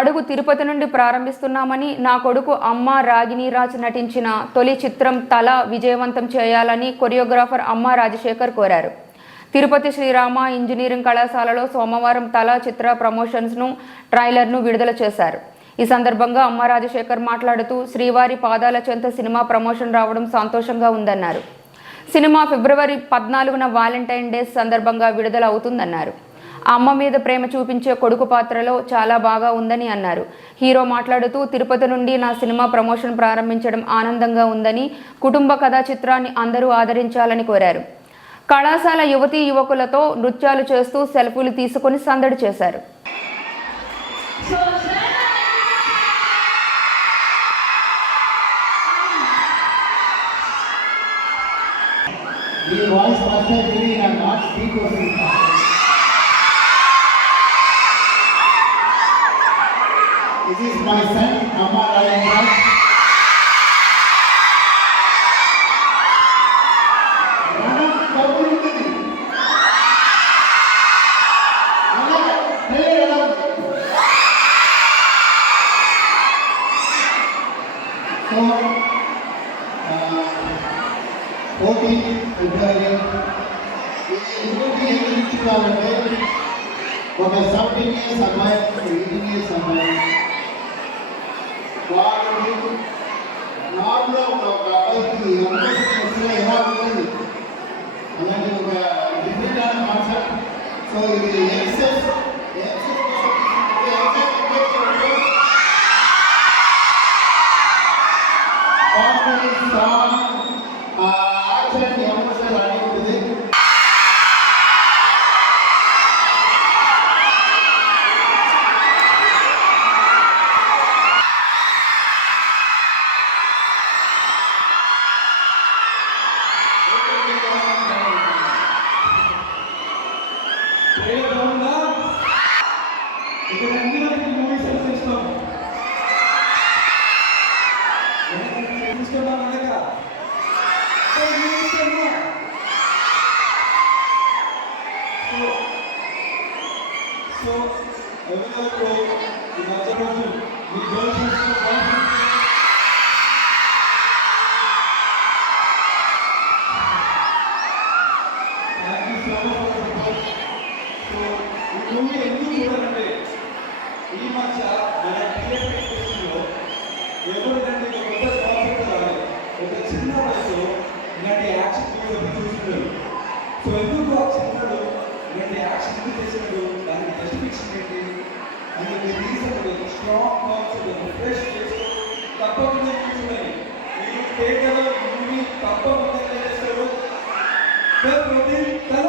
అడుగు తిరుపతి నుండి ప్రారంభిస్తున్నామని, నా కొడుకు అమ్మ రాగిణీరాజ్ నటించిన తొలి చిత్రం తల విజయవంతం చేయాలని కొరియోగ్రాఫర్ అమ్మ రాజశేఖర్ కోరారు. తిరుపతి శ్రీరామ ఇంజనీరింగ్ కళాశాలలో సోమవారం తల చిత్ర ప్రమోషన్స్ను ట్రైలర్ను విడుదల చేశారు. ఈ సందర్భంగా అమ్మ రాజశేఖర్ మాట్లాడుతూ, శ్రీవారి పాదాల చెంత సినిమా ప్రమోషన్ రావడం సంతోషంగా ఉందన్నారు. సినిమా ఫిబ్రవరి 14న వాలంటైన్ డే సందర్భంగా విడుదల అవుతుందన్నారు. అమ్మ మీద ప్రేమ చూపించే కొడుకు పాత్రలో చాలా బాగా ఉందని అన్నారు. హీరో మాట్లాడుతూ, తిరుపతి నుండి నా సినిమా ప్రమోషన్ ప్రారంభించడం ఆనందంగా ఉందని, కుటుంబ కథా చిత్రాన్ని అందరూ ఆదరించాలని కోరారు. కళాశాల యువతీ యువకులతో నృత్యాలు చేస్తూ సెల్ఫీలు తీసుకుని సందడి చేశారు. This is my son, Amma Rajendraj. ఒక 17 years అమ్మాయి, 18 years అమ్మాయి వాళ్ళు నార్మల్గా ఒక అబ్బాయికి అమ్మాయి ఎలా ఉంటుంది అలాంటి ఒక డిఫరెంట్ కాన్సెప్ట్. సో ఇది ఎక్సెస్ ఆచరణ ఎమోషన్ అని ఉంటుంది. సో ఎందుకు ఆ చిన్నడు ఇలాంటి యాక్షన్ చేసినప్పుడు దానికి జస్టిఫికేషన్ ఏంటి అందుకు రీజన్ స్ట్రాంగ్ కాన్సెప్ట్ రిఫ్రెష్ చేస్తూ తప్పకుండా చూడండి. మీరు తేగల మూవీ తప్పకుండా చేస్తారు. ప్రతి తల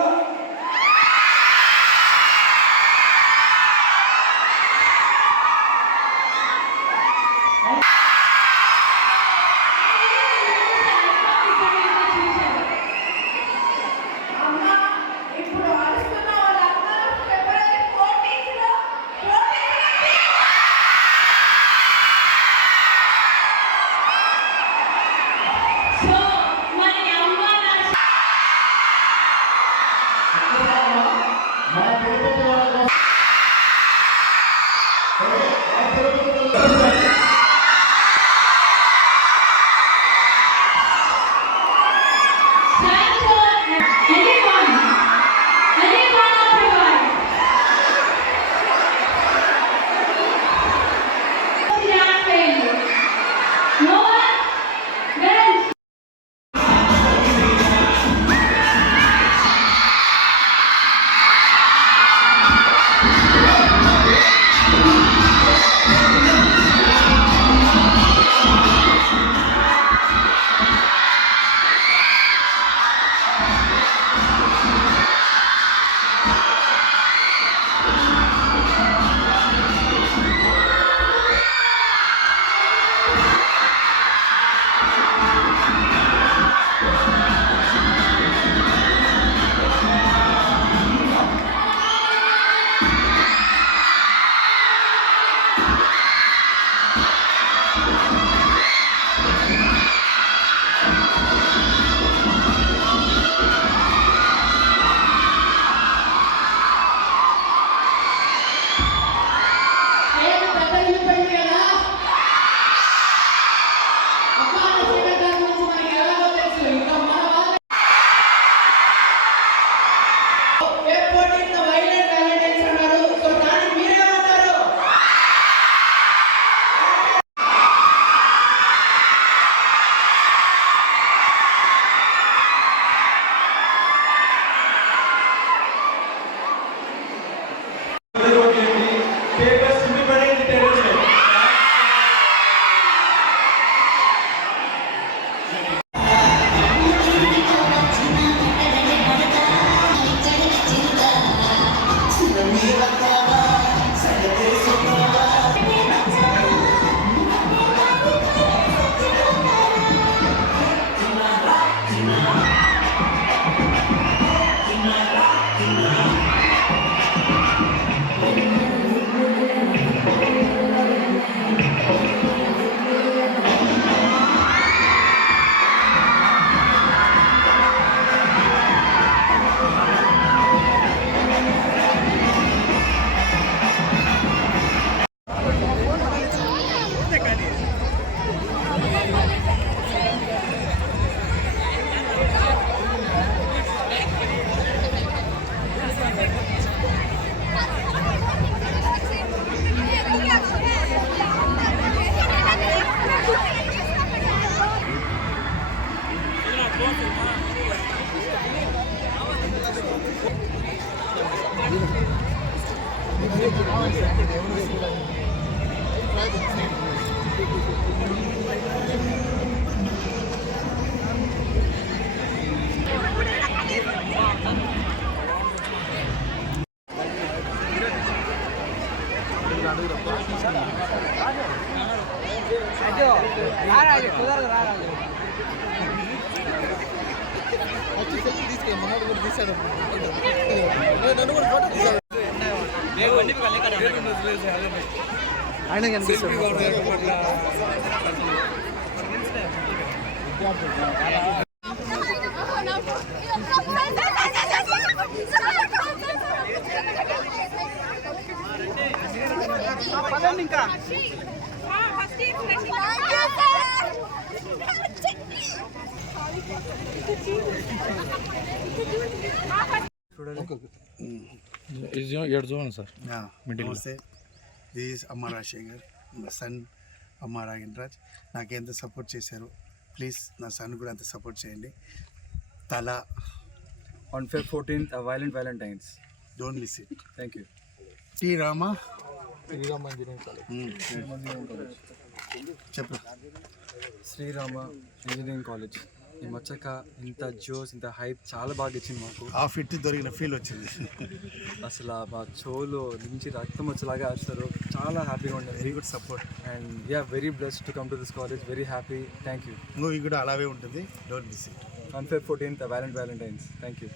ఆయన కనిపిస్తుంది. ఇంకా Yeah, నమస్తే. దిస్ అమ్మ రాజశేఖర్, నా సన్ అమ్మ రాగినరాజ్. నాకు ఎంత సపోర్ట్ చేశారు, ప్లీజ్ నా సన్ కూడా అంత సపోర్ట్ చేయండి. తల on Feb 14th, a violent Valentine's. Don't miss it. Thank you. T Rama చెప్పు. Srirama engineering college. ఈ మచ్చక ఇంత జోస్, ఇంత హైప్ చాలా బాగా ఇచ్చింది మాకు. ఆ ఫిట్ దొరికిన ఫీల్ వచ్చింది. అసలు మా షోలో నుంచి రక్తం వచ్చేలాగా ఆడతారు. చాలా హ్యాపీగా ఉండేది. Very good support. And we're very blessed to come to this college. Very happy. Thank you. Movie కూడా అలాగే ఉంటుంది. Don't miss it. On Feb 14th, a violent Valentine's. Thank you.